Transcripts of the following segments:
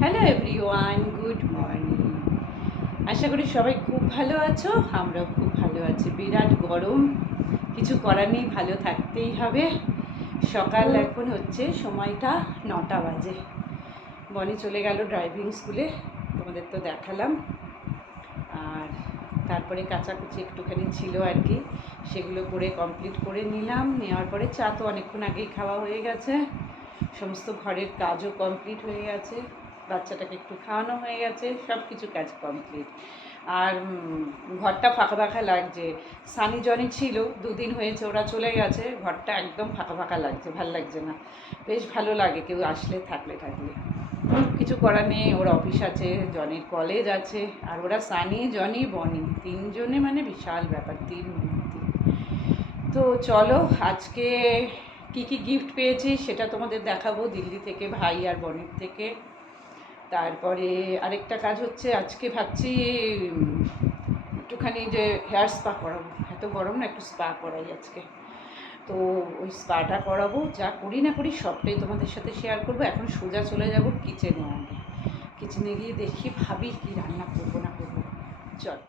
Hello everyone, good morning. আশা করি সবাই খুব ভালো আছো, আমরাও খুব ভালো আছি। বিরাট গরম, কিছু করার নেই, ভালো থাকতেই হবে। সকাল এখন হচ্ছে সময়টা 9টা বাজে। বনি চলে গেল ড্রাইভিং স্কুলে, তোমাদের তো দেখালাম। আর তারপরে কাচাকুচি একটুখানি ছিল আর কি, সেগুলো করে কমপ্লিট করে নিলাম। নেওয়ার পরে চা তো অনেকক্ষণ আগেই খাওয়া হয়ে গেছে, সমস্ত ঘরের কাজও কমপ্লিট হয়ে গেছে, বাচ্চাটাকে একটু খাওয়ানো হয়ে গেছে, সব কিছু কাজ কমপ্লিট। আর ঘরটা ফাঁকা ফাঁকা লাগছে। সানি জনি ছিল, 2 দিন হয়েছে ওরা চলে গেছে, ঘরটা একদম ফাঁকা ফাঁকা লাগছে, ভাল লাগছে না। বেশ ভালো লাগে কেউ আসলে থাকলে। কিছু করার নেই, ওর অফিস আছে, জনির কলেজ আছে, আর ওরা সানি জনি বনি তিনজনে মানে বিশাল ব্যাপার, তিন মূর্তি। তো চলো আজকে কি কি গিফট পেয়েছি সেটা তোমাদের দেখাবো, দিল্লি থেকে, ভাই আর বোনের থেকে। তারপরে আরেকটা কাজ হচ্ছে, আজকে ভাবছি একটুখানি যে হেয়ার স্পা করাবো, এত গরম না, একটু স্পা করাই আজকে। তো ওই স্পাটা করাবো, যা করি না করি সবটাই তোমাদের সাথে শেয়ার করবো। এখন সোজা চলে যাব কিচেনে। আগে কিচেনে গিয়ে দেখি, ভাবি কি রান্না করবো না করবো। চল।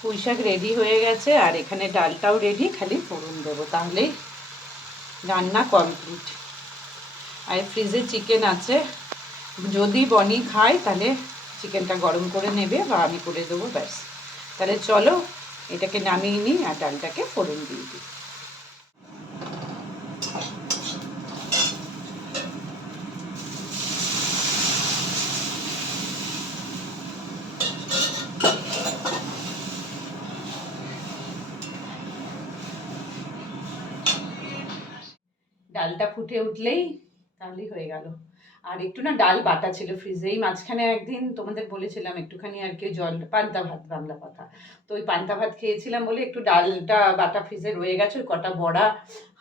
পুঁই শাক রেডি হয়ে গেছে, আর এখানে ডালটাও রেডি, খালি ফোড়ন দেবো, তাহলেই রান্না কমপ্লিট। আর ফ্রিজে চিকেন আছে, যদি বনি খায় তাহলে চিকেনটা গরম করে নেবে বা আমি করে দেবো, ব্যাস। তাহলে চলো এটাকে নামিয়ে নিই আর ডালটাকে ফোড়ন দিয়ে দিই। ডালটা ফুটে উঠলেই তাহলেই হয়ে গেল। আর একটু না ডাল বাটা ছিল ফ্রিজে, এই মাঝখানে একদিন তোমাদের বলেছিলাম একটুখানি আর কি জল, পান্তা ভাত, বাংলা কথা, তো ওই পান্তা ভাত খেয়েছিলাম বলে একটু ডালটা বাটা ফ্রিজে রয়ে গেছে। ওই কটা বড়া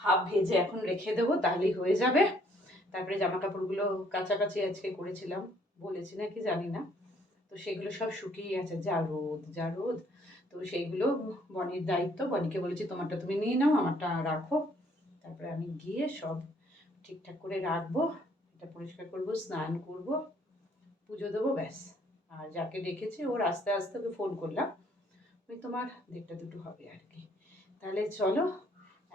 হাফ ভেজে এখন রেখে দেবো, তাহলেই হয়ে যাবে। তারপরে জামা কাপড়গুলো কাচাকাচি আজকে করেছিলাম, বলেছি নাকি জানি না, তো সেগুলো সব শুকিয়ে গেছে, যা রোদ যা রোদ। তো সেইগুলো বনির দায়িত্ব, বনিকে বলেছি তোমারটা তুমি নিয়ে নাও, আমারটা রাখো। তারপরে আমি গিয়ে সব ঠিকঠাক করে রাখবো, এটা পরিষ্কার করবো, স্নান করব, পুজো দেবো, ব্যাস। আর যাকে ডেকেছি ওর আস্তে আস্তে ওকে ফোন করলাম, ওই তোমার 1:30-2 হবে আর কি। তাহলে চলো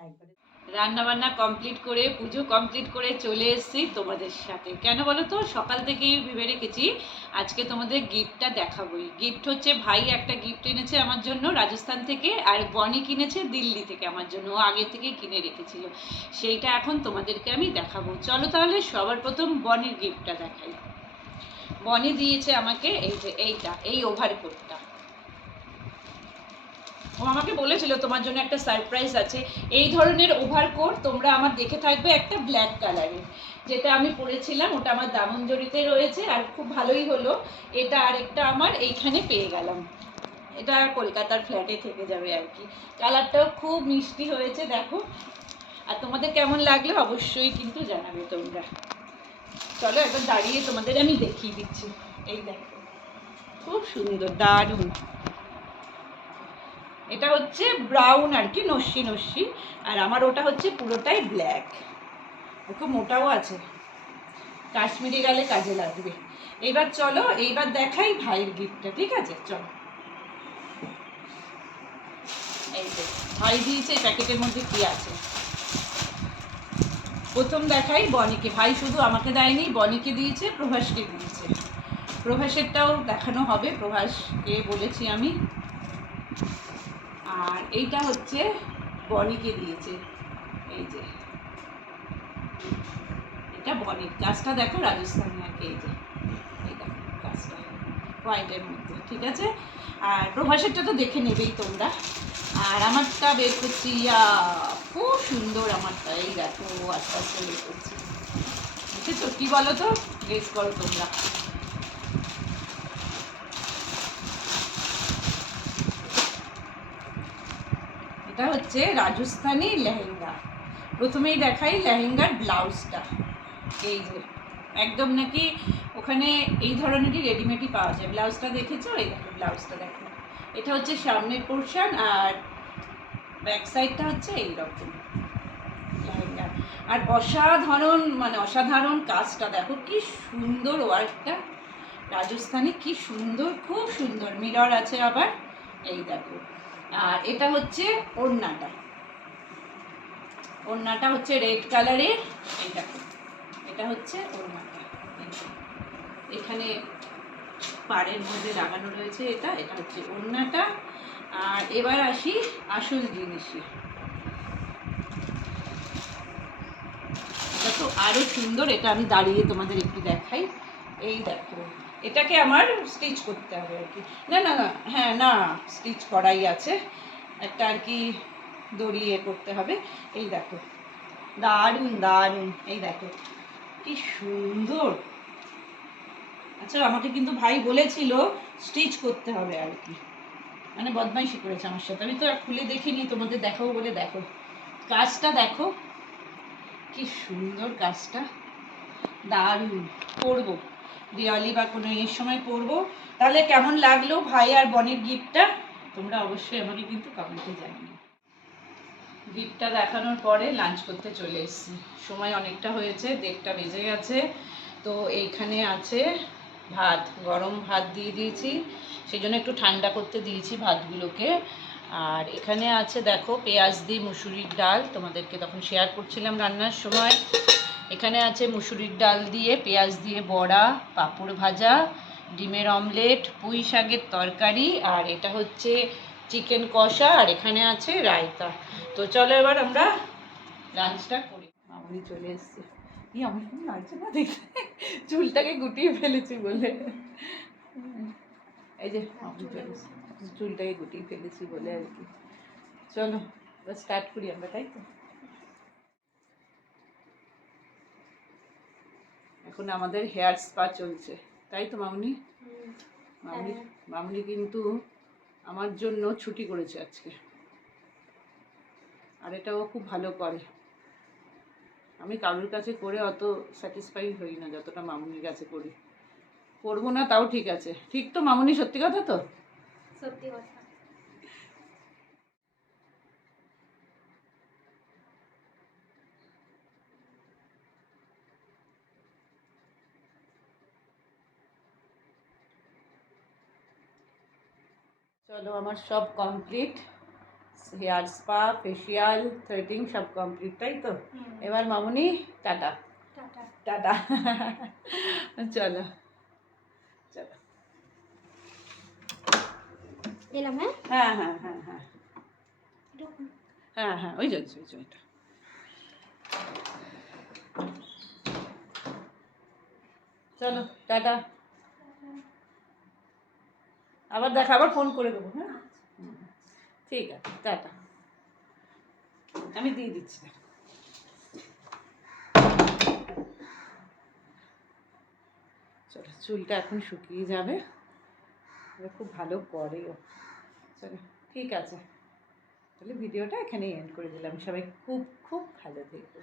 একবারে রান্না বান্না কমপ্লিট করে, পুজো কমপ্লিট করে চলে এসেছি তোমাদের সাথে। কেন বলো তো, সকাল থেকেই ভেবে রেখেছি আজকে তোমাদের গিফটটা দেখাবোই। গিফট হচ্ছে ভাই একটা গিফট এনেছে আমার জন্য রাজস্থান থেকে, আর বনি কিনেছে দিল্লি থেকে আমার জন্য, ও আগে থেকে কিনে রেখেছিল, সেইটা এখন তোমাদেরকে আমি দেখাবো। চলো তাহলে সবার প্রথম বনির গিফটটা দেখাই। বনি দিয়েছে আমাকে এই যে এই ওভারকোটটা। ও আমাকে বলেছিল তোমার জন্য একটা সারপ্রাইজ আছে। এই ধরনের ওভারকোট তোমরা আমার দেখে থাকবে একটা ব্ল্যাক কালারের, যেটা আমি পরেছিলাম, ওটা আমার দামনজরিতে রয়েছে, আর খুব ভালোই হলো। এটা আরেকটা আমার এইখানে পেয়ে গেলাম, এটা কলকাতার ফ্ল্যাটে থেকে যাবে আর কি। কালারটাও খুব মিষ্টি হয়েছে দেখো। আর তোমাদের কেমন লাগলো অবশ্যই কিন্তু জানাবে তোমরা। চলো একবার দাঁড়িয়ে তোমাদের আমি দেখিয়ে দিচ্ছি। এই দেখো, খুব সুন্দর, দারুণ। এটা হচ্ছে ব্রাউন আর কি, নস্যি নস্যি, আর আমার ওটা হচ্ছে পুরোটাই ব্ল্যাক, খুব মোটাও আছে, কাশ্মীরে গেলে কাজে লাগবে। এইবার চলো এইবার দেখাই ভাইয়ের গিফটটা, ঠিক আছে? চলো, এই যে ভাই দিয়েছে, প্যাকেটের মধ্যে কি আছে প্রথম দেখাই। বনিকে, ভাই শুধু আমাকে দেয়নি, বনিকে দিয়েছে, প্রভাসকে দিয়েছে। প্রভাসেরটাও দেখানো হবে, প্রভাসকে বলেছি আমি। আর এইটা হচ্ছে বনিকে দিয়েছে, এই যে এটা বনির কাজটা দেখো, রাজস্থানে আর কি, এই যে এই দেখো কাজটা হোয়াইটের মধ্যে, ঠিক আছে? আর প্রভাসেরটা তো দেখে নেবেই তোমরা। আর আমারটা বের করছি, খুব সুন্দর আমারটা, এই দেখো আস্তে আস্তে বের করছি, বুঝেছো? কি বলো তো, গেস করো তোমরা। এটা হচ্ছে রাজস্থানি লেহেঙ্গা। প্রথমেই দেখাই লেহেঙ্গার ব্লাউজটা, এই যে একদম নাকি ওখানে এই ধরনেরই রেডিমেডই পাওয়া যায়। ব্লাউজটা দেখেছো? এই দেখো ব্লাউজটা দেখো, এটা হচ্ছে সামনের পোর্শন, আর ব্যাক সাইডটা হচ্ছে এইরকম লেহেঙ্গা। আর অসাধারণ, মানে অসাধারণ কাজটা দেখো, কি সুন্দর ওয়ার্কটা, রাজস্থানি, কি সুন্দর, খুব সুন্দর, মিরর আছে আবার, এই দেখো। আর এটা হচ্ছে ওড়নাটা, ওড়নাটা হচ্ছে রেড কালারের, এই দেখো এটা হচ্ছে ওড়নাটা, এখানে পাড়ের মধ্যে লাগানো রয়েছে, এটা এটা হচ্ছে ওড়নাটা। আর এবার আসি আসল জিনিসে, এটা তো আরো সুন্দর, এটা আমি দাঁড়িয়ে তোমাদের একটু দেখাই। এই দেখো, এটাকে আমার স্টিচ করতে হবে আর কি, না না না, হ্যাঁ না, স্টিচ করাই আছে, একটা আর কি দড়ি করতে হবে। এই দেখো, দারুণ দারুণ, এই দেখো কি সুন্দর। আচ্ছা, আমাকে কিন্তু ভাই বলেছিল স্টিচ করতে হবে আর কি, মানে বদমাইশি করেছে আমার সাথে, আমি তো খুলে দেখিনি, তোমাদের দেখাবো বলে। দেখো কাজটা দেখো, কি সুন্দর কাজটা, দারুণ। পরবো দিওয়ালি বা কোনো এর সময় পরবো। তাহলে কেমন লাগলো ভাই আর বনির গিফটটা তোমরা অবশ্যই আমাকে কিন্তু কমেন্টে জানিও। গিফটটা দেখানোর পরে লাঞ্চ করতে চলে এসেছি। সময় অনেকটা হয়েছে, 1:30টা বেজে গেছে। তো এইখানে আছে ভাত, গরম ভাত দিয়ে দিয়েছি, সেই জন্য একটু ঠান্ডা করতে দিয়েছি ভাতগুলোকে। আর এখানে আছে দেখো পেঁয়াজ দিয়ে মুসুরির ডাল, তোমাদেরকে তখন শেয়ার করছিলাম রান্নার সময়। এখানে আছে মুসুরির ডাল দিয়ে পেঁয়াজ দিয়ে বড়া, পাঁপড় ভাজা, ডিমের অমলেট, পুঁই শাকের তরকারি, আর এটা হচ্ছে চিকেন কষা, আর এখানে আছে রায়তা। তো চলো এবার আমরা লাঞ্চটা করি। মামনি চলে এসছে। আমার কোনো লাগছে না দেখতে, চুলটাকে গুটিয়ে ফেলেছি বলে। এই যে মামনি চলে এসছে, চুলটাকে গুটিয়ে ফেলেছি বলে আর কি। চলো এবার স্টার্ট করি আমরা, তাই তো? এখন আমাদের হেয়ার স্পা চলছে, তাই তো মামনি? মামনি মামনি কিন্তু আমার জন্য ছুটি করেছে আজকে, আর এটাও খুব ভালো করে। আমি কারোর কাছে করে অত স্যাটিসফাই হই না যতটা মামনির কাছে করি। করবো না তাও ঠিক আছে, ঠিক তো মামনি? সত্যি কথা তো? সত্যি কথা। চলো আমার সব complete, hair spa, facial, threading সব কমপ্লিট, তাই তো? এবার মামনি টাটা। টাটা। টাটা। চলো চলো। এলাম। হ্যাঁ হ্যাঁ হ্যাঁ হ্যাঁ এরকম। হ্যাঁ হ্যাঁ, ওই যাচ্ছে ওই ওইটা। চলো টাটা। আবার দেখা, আবার ফোন করে দেবো। হ্যাঁ ঠিক আছে, টাটা। আমি দিয়ে দিচ্ছি। চলো চুলটা এখন শুকিয়ে যাবে, খুব ভালো করেও। চলো ঠিক আছে, তাহলে ভিডিওটা এখানেই এন্ড করে দিলাম। সবাই খুব খুব ভালো থেকো।